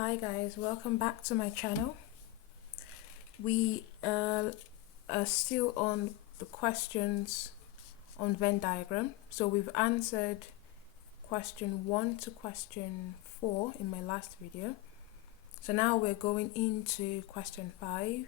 Hi guys, welcome back to my channel. We are still on the questions on Venn diagram. So we've answered question 1 to question 4 in my last video. So now we're going into question 5,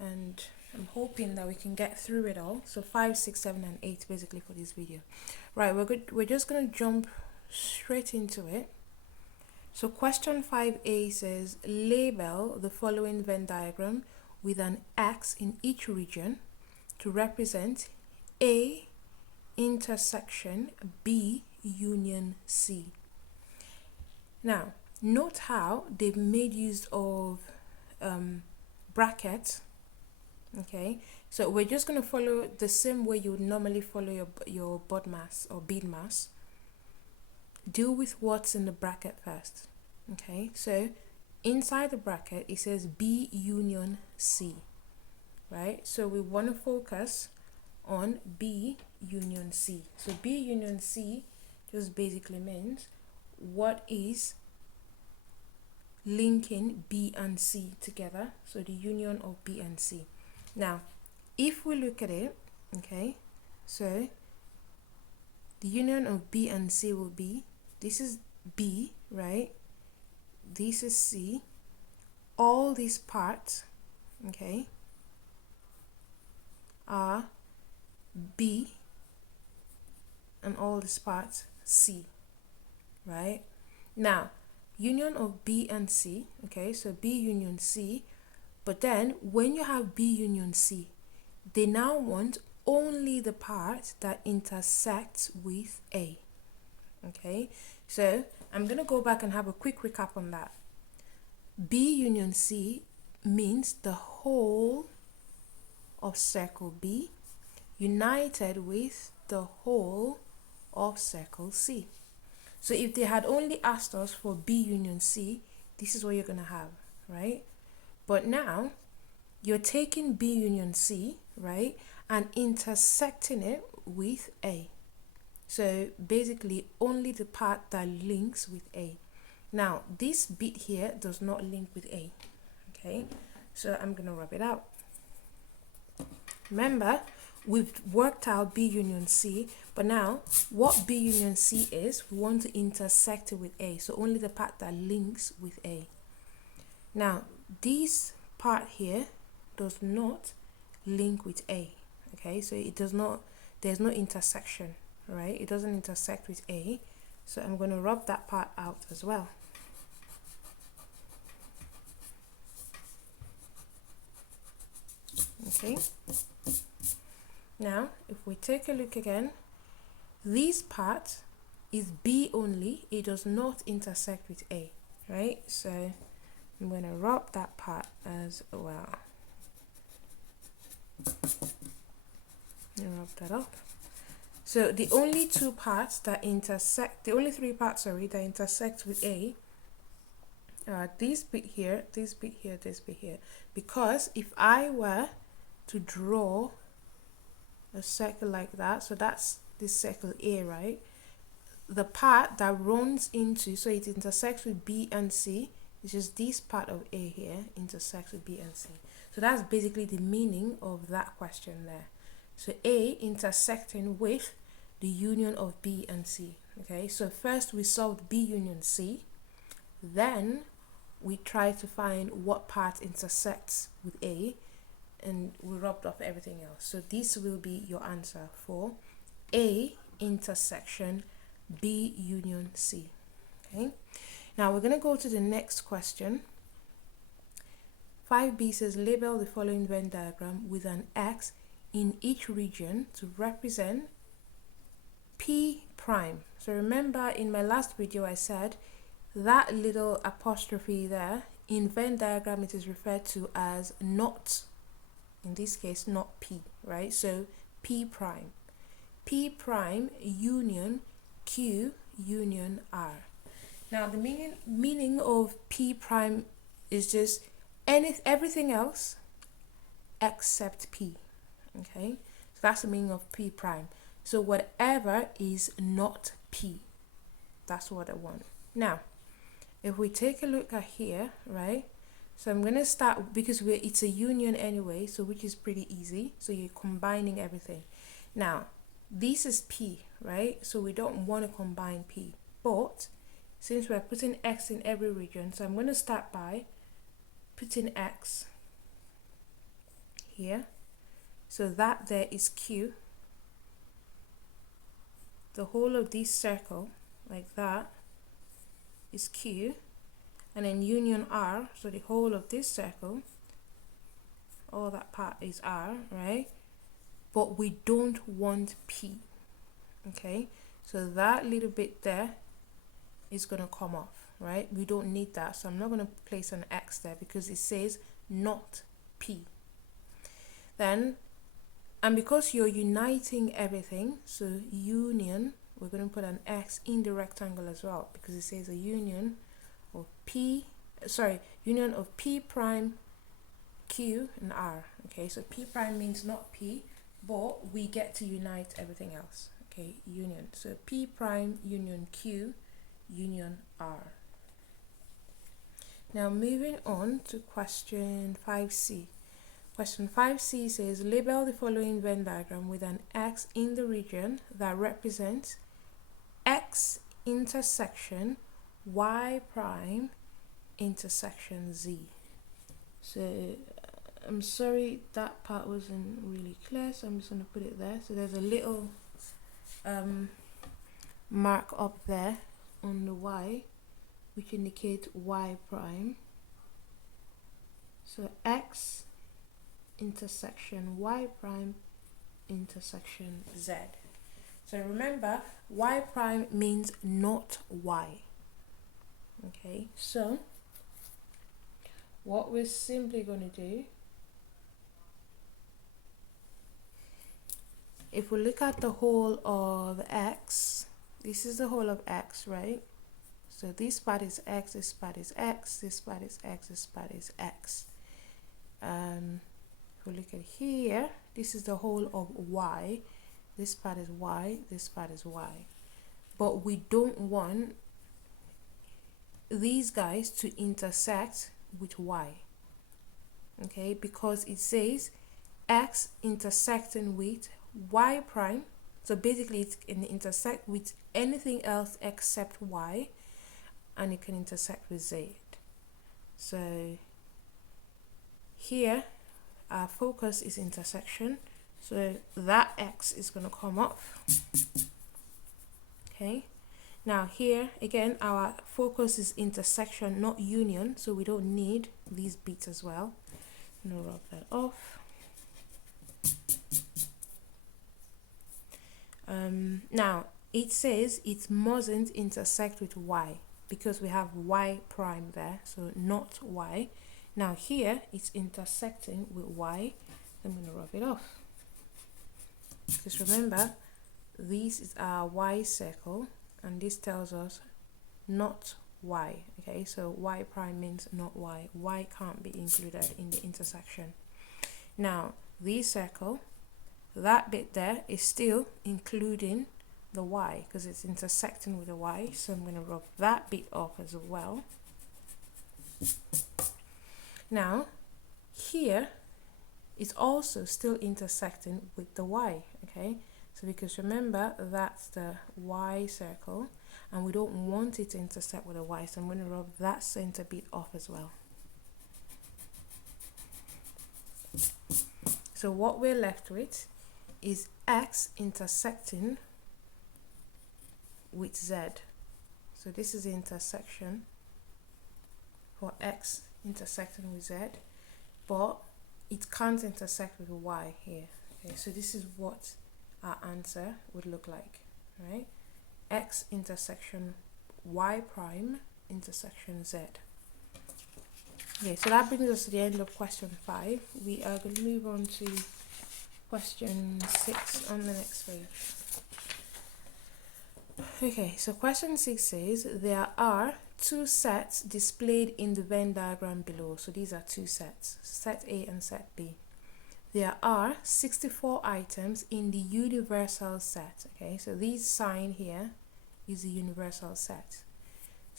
and I'm hoping that we can get through it all. So 5, 6, 7 and 8 basically for this video. Right, we're just going to jump straight into it. So question 5a says, label the following Venn diagram with an X in each region to represent A intersection B union C. Now, note how they've made use of brackets. Okay, so we're just going to follow the same way you would normally follow your bod mass or bead mass. Deal with what's in the bracket first. Okay, so inside the bracket it says B union C, right? So we want to focus on B union C. So B union C just basically means what is linking B and C together. So the union of B and C. Now, if we look at it, okay, so the union of B and C will be, this is B, right? This is C. All these parts, okay, are B, and all these parts C, right? Now, union of B and C, okay, so B union C, but then when you have B union C, they now want only the part that intersects with A. Okay, so I'm gonna go back and have a quick recap on that. B union C means the whole of circle B united with the whole of circle C. So if they had only asked us for B union C, this is what you're gonna have, right? But now you're taking B union C, right, and intersecting it with A. So basically only the part that links with A. Now this bit here does not link with A. Okay, so I'm gonna rub it out. Remember, we've worked out B union C, but now what B union C is, we want to intersect it with A. So only the part that links with A. Now this part here does not link with A. Okay, so it does not, there's no intersection, right? It doesn't intersect with A. So I'm going to rub that part out as well. Okay, now if we take a look again, this part is B only, it does not intersect with A, right? So I'm going to rub that part as well. Rub that up. So the only two parts that intersect, the only three parts, sorry, that intersect with A are this bit here, this bit here, this bit here. Because if I were to draw a circle like that, so that's this circle A, right? The part that runs into, so it intersects with B and C, is just this part of A here intersects with B and C. So that's basically the meaning of that question there. So A intersecting with the union of B and C. Okay, so first we solved B union C, then we try to find what part intersects with A, and we rubbed off everything else. So this will be your answer for A intersection B union C. Okay, now we're going to go to the next question. 5b says, label the following Venn diagram with an X in each region to represent P prime. So remember in my last video I said that little apostrophe there, in Venn diagram it is referred to as not, in this case not P, right? So P prime. P prime union Q union R. Now the meaning of P prime is just everything else except P. Okay, so that's the meaning of P prime. So whatever is not P, that's what I want. Now if we take a look at here, right? So I'm going to start, because it's a union anyway, so which is pretty easy. So you're combining everything. Now, this is P, right? So we don't want to combine P. But since we're putting X in every region, so I'm going to start by putting X here. So that there is Q. The whole of this circle, like that, is Q. And then union R, so the whole of this circle, all that part is R, right? But we don't want P, okay? So that little bit there is going to come off, right? We don't need that, so I'm not going to place an X there because it says not P. Then, and because you're uniting everything, so union, we're going to put an X in the rectangle as well, because it says a union of union of P prime, Q and R. Okay, so P prime means not P, but we get to unite everything else. Okay, union. So P prime union Q union R. Now moving on to question 5C. Question 5C says label the following Venn diagram with an X in the region that represents X intersection Y prime intersection Z. So I'm sorry that part wasn't really clear, so I'm just going to put it there. So there's a little mark up there on the Y which indicate Y prime. So X intersection Y prime intersection Z. So remember, Y prime means not Y. Okay, so what we're simply going to do, if we look at the whole of X, this is the whole of X, right? So this part is X, this part is X, this part is X, this part is X. If we look at here, this is the whole of Y. This part is Y, this part is Y. But we don't want these guys to intersect with Y. Okay, because it says X intersecting with Y prime. So basically it can intersect with anything else except Y, and it can intersect with Z. So here our focus is intersection, so that X is going to come off. Okay, now here again our focus is intersection, not union, so we don't need these bits as well. I'm going to rub that off. Now it says it mustn't intersect with Y because we have Y prime there, so not Y. Now here it's intersecting with Y. I'm going to rub it off. Because remember, this is our Y circle and this tells us not Y. Okay, so Y prime means not Y. Y can't be included in the intersection. Now this circle, that bit there is still including the Y because it's intersecting with the Y, so I'm going to rub that bit off as well. Now here it's also still intersecting with the Y. Okay, so because remember that's the Y circle and we don't want it to intersect with the Y, so I'm going to rub that center bit off as well. So what we're left with is X intersecting with Z. So this is the intersection for X intersecting with Z, but it can't intersect with Y here. Okay, so this is what our answer would look like, right? X intersection Y prime intersection Z. Okay, so that brings us to the end of question 5. We are going to move on to question 6 on the next page. Okay, so question 6 says there are two sets displayed in the Venn diagram below. So these are two sets, set A and set B. There are 64 items in the universal set. Okay, so this sign here is the universal set.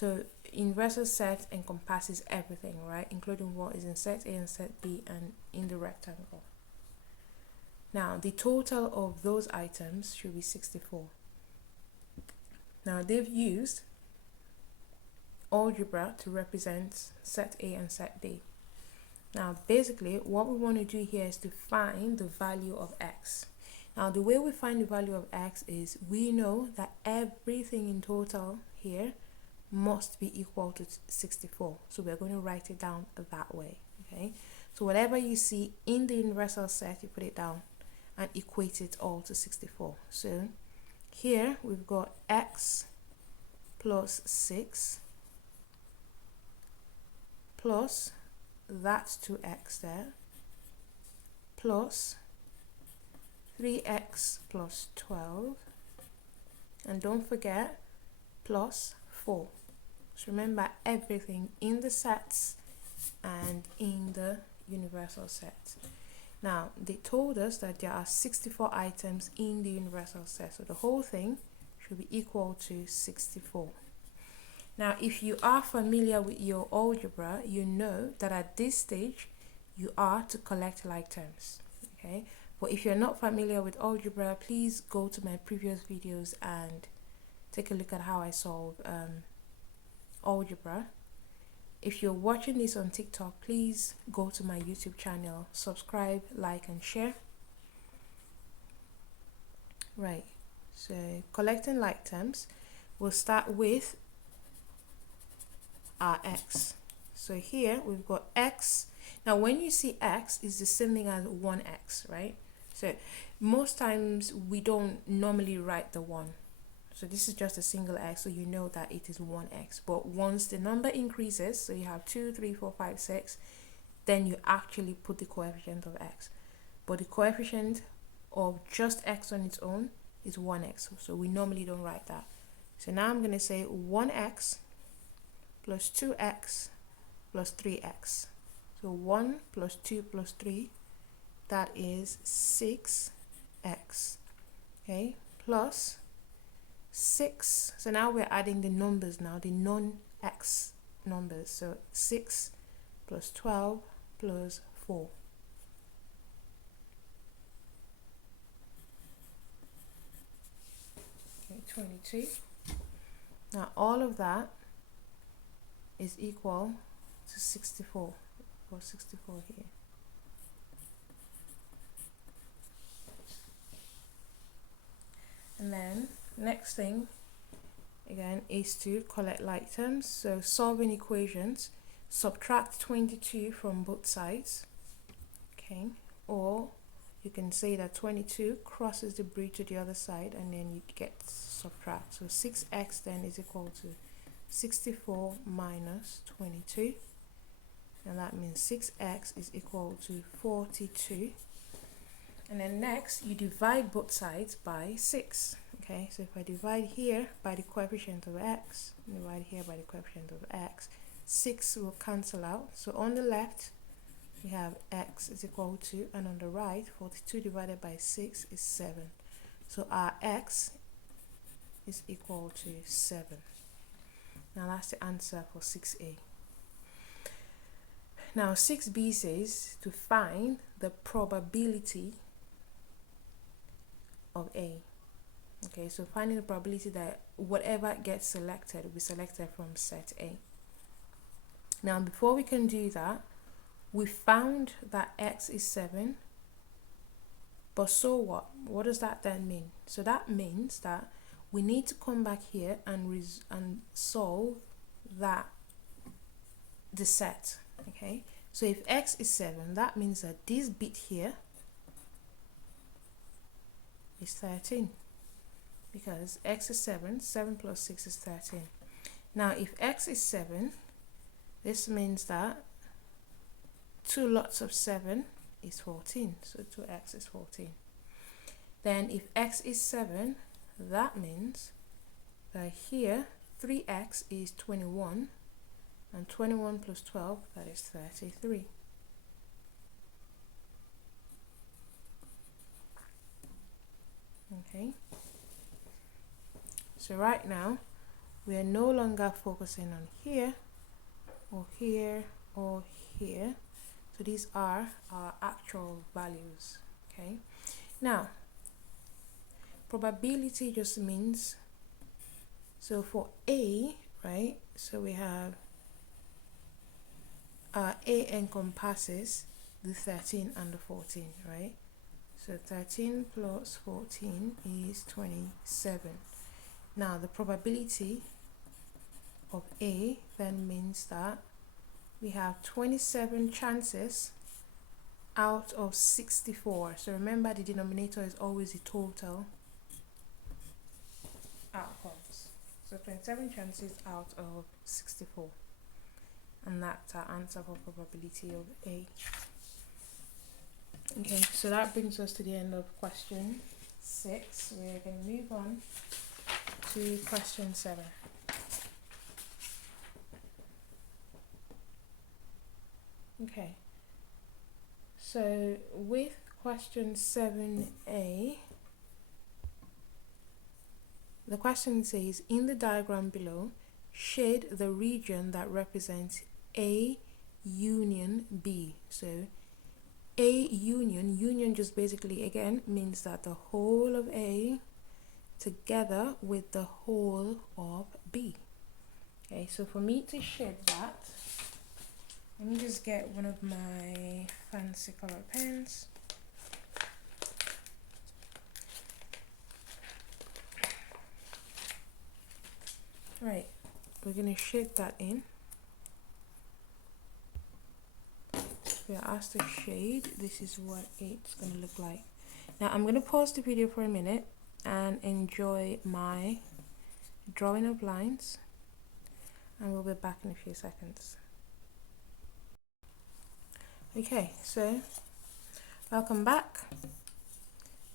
So universal set encompasses everything, right? Including what is in set A and set B and in the rectangle. Now, the total of those items should be 64. Now, they've used algebra to represent set A and set B. Now, basically, what we want to do here is to find the value of x. Now, the way we find the value of x is we know that everything in total here must be equal to 64. So we're going to write it down that way, okay? So whatever you see in the universal set, you put it down and equate it all to 64. So here we've got x plus 6 plus that's 2x there plus 3x plus 12, and don't forget plus 4. So remember everything in the sets and in the universal set. Now they told us that there are 64 items in the universal set, so the whole thing should be equal to 64. Now, if you are familiar with your algebra, you know that at this stage, you are to collect like terms, okay? But if you're not familiar with algebra, please go to my previous videos and take a look at how I solve algebra. If you're watching this on TikTok, please go to my YouTube channel, subscribe, like, and share. Right, so collecting like terms, we'll start with our x. So here we've got x. Now when you see x, it's the same thing as 1x, right? So most times we don't normally write the 1. So this is just a single x, so you know that it is 1x. But once the number increases, so you have 2, 3, 4, 5, 6, then you actually put the coefficient of x. But the coefficient of just x on its own is 1x, so we normally don't write that. So now I'm going to say 1x plus 2x plus 3x. So 1 plus 2 plus 3, that is 6x. Okay, plus 6. So now we're adding the numbers now, the non-x numbers. So 6 plus 12 plus 4. Okay, 22. Now all of that is equal to 64, or 64 here. And then next thing again is to collect like terms. So solving equations, subtract 22 from both sides, okay, or you can say that 22 crosses the bridge to the other side and then you get subtract. So 6x then is equal to 64 minus 22, and that means 6x is equal to 42. And then next you divide both sides by 6. Okay, so if I divide here by the coefficient of x, divide here by the coefficient of x, 6 will cancel out. So on the left we have x is equal to, and on the right 42 divided by 6 is 7. So our x is equal to 7. Now that's the answer for 6a. Now 6b says to find the probability of a. Okay, so finding the probability that whatever gets selected will be selected from set A. Now before we can do that, we found that x is 7, but so what? What does that then mean? So that means that we need to come back here and solve that the set. Okay, so if x is 7, that means that this bit here is 13, because x is 7, 7 plus 6 is 13. Now if x is 7, this means that 2 lots of 7 is 14, so 2x is 14. Then if x is 7, that means that here 3x is 21, and 21 plus 12, that is 33. Okay, so right now We are no longer focusing on here or here or here. So these are our actual values. Okay, now probability just means, so for A, right, so we have A encompasses the 13 and the 14, right? So 13 plus 14 is 27. Now the probability of A then means that we have 27 chances out of 64. So remember, the denominator is always the total outcomes. So 27 chances out of 64. And that's our answer for probability of A. Okay, so that brings us to the end of question 6. We're going to move on to question 7. Okay, so with question 7a, the question says, in the diagram below, shade the region that represents A union B. So A union just basically again means that the whole of A together with the whole of B. Okay, so for me to shade that, let me just get one of my fancy color pens. Right, we're gonna shade that in. We are asked to shade. This is what it's gonna look like. Now I'm gonna pause the video for a minute and enjoy my drawing of lines, and we'll be back in a few seconds. Okay, so welcome back.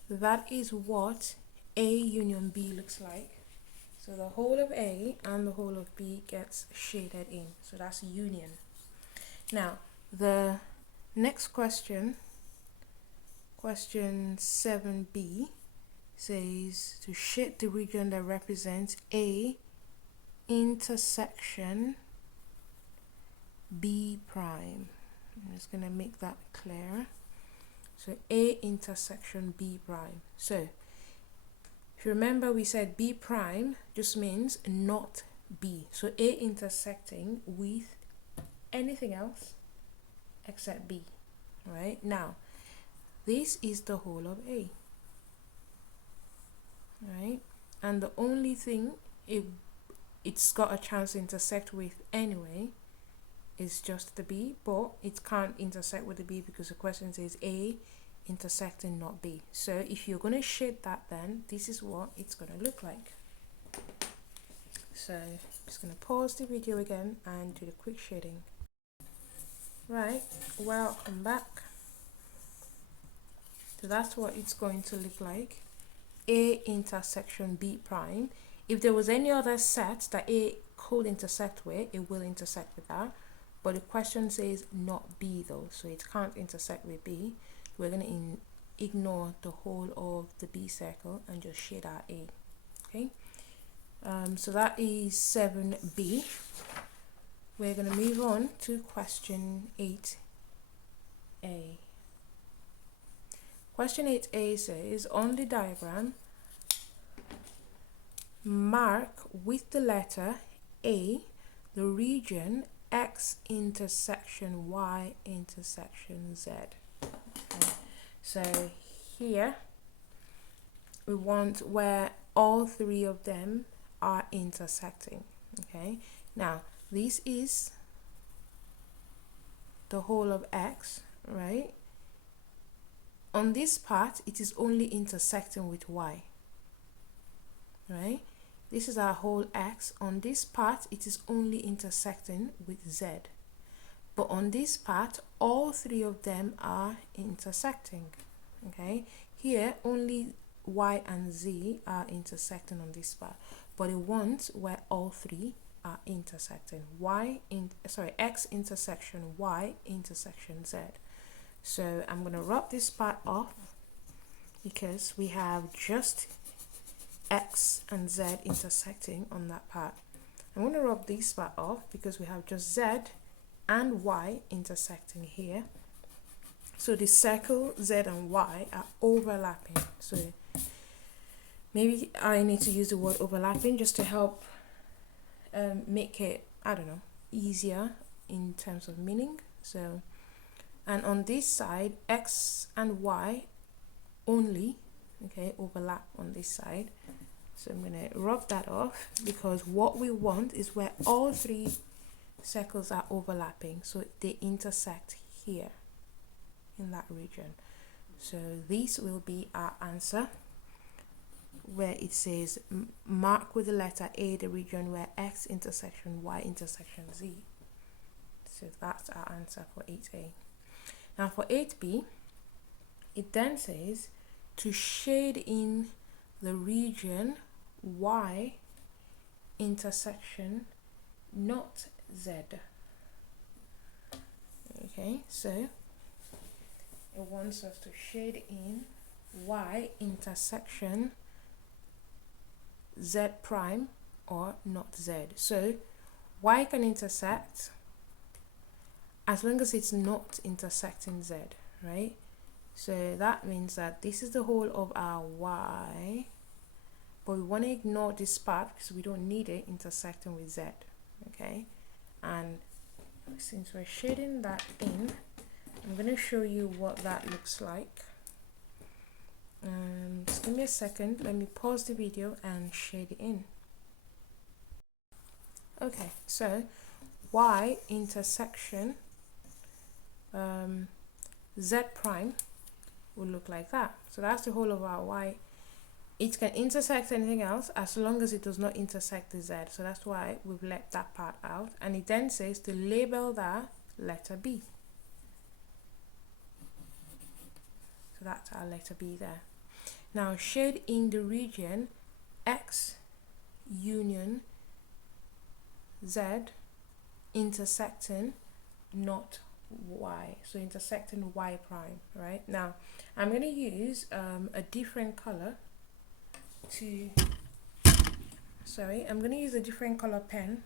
That is what A union B looks like. So the whole of A and the whole of B gets shaded in. So that's union. Now, the next question, question 7b, says to shade the region that represents A intersection B prime. I'm just going to make that clear. So A intersection B prime. So if you remember, we said B prime just means not B. So A intersecting with anything else except B. Right? Now, this is the whole of A. Right? And the only thing it's got a chance to intersect with anyway is just the B, but it can't intersect with the B because the question says A intersecting not B. So if you're going to shade that, then this is what it's going to look like. So I'm just going to pause the video again and do the quick shading. Right, welcome back. So that's what it's going to look like. A intersection B prime. If there was any other set that A could intersect with, it will intersect with that. But the question says not B though, so it can't intersect with B. We're going to ignore the whole of the B circle and just shade our A. Okay, so that is 7b. We're going to move on to question 8a. Question 8a says, on the diagram, mark with the letter A the region X intersection Y intersection Z. Okay. So here we want where all three of them are intersecting. Okay, now this is the whole of X, right? On this part, it is only intersecting with Y, right? This is our whole X. On this part, it is only intersecting with Z. But on this part, all three of them are intersecting, okay? Here, only Y and Z are intersecting on this part. But it wants where all three are intersecting. X intersection Y intersection Z. So I'm going to rub this part off because we have just X and Z intersecting on that part. I'm going to rub this part off because we have just Z and Y intersecting here. So the circle Z and Y are overlapping. So maybe I need to use the word overlapping just to help make it, I don't know, easier in terms of meaning. So, and on this side, X and Y only, okay, overlap on this side. So I'm going to rub that off because what we want is where all three circles are overlapping, so they intersect here in that region. So this will be our answer, where it says mark with the letter A the region where X intersection Y intersection Z. So that's our answer for 8A. Now for 8B, it then says to shade in the region Y intersection not Z. Okay, so it wants us to shade in Y intersection Z prime or not Z. So Y can intersect as long as it's not intersecting Z, right? So that means that this is the whole of our Y, but we want to ignore this part because we don't need it intersecting with Z, okay? And since we're shading that in, I'm going to show you what that looks like. Just give me a second, let me pause the video and shade it in. Okay, so Y intersection Z prime will look like that. So that's the whole of our Y. It can intersect anything else as long as it does not intersect the Z. So that's why we've left that part out. And it then says to label that letter B. So that's our letter B there. Now shade in the region X union Z intersecting not Y. So intersecting Y prime, right? Now I'm going to use a different color I'm going to use a different color pen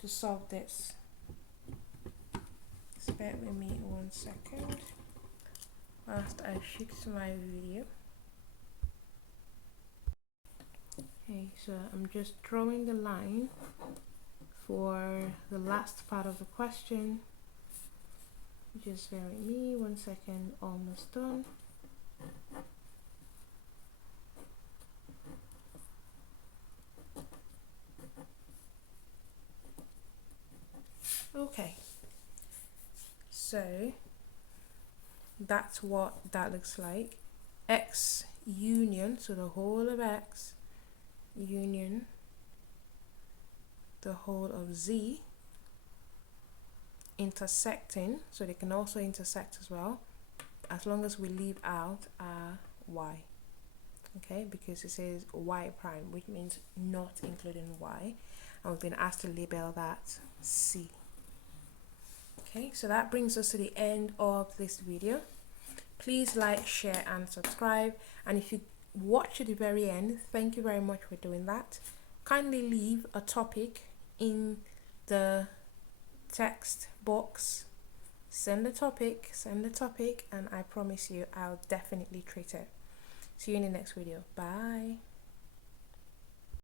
to solve this. Just bear with me 1 second whilst I fix my video. Okay, so I'm just drawing the line for the last part of the question. Just bear with me 1 second, almost done. Okay, so that's what that looks like. X union, so the whole of X union the whole of Z intersecting, so they can also intersect as well, as long as we leave out our Y, okay, because it says Y prime, which means not including Y, and we've been asked to label that C. Okay, so that brings us to the end of this video. Please like, share and subscribe, and if you watch to the very end, thank you very much for doing that. Kindly leave a topic in the text box. Send the topic, and I promise you I'll definitely treat it. See you in the next video. Bye.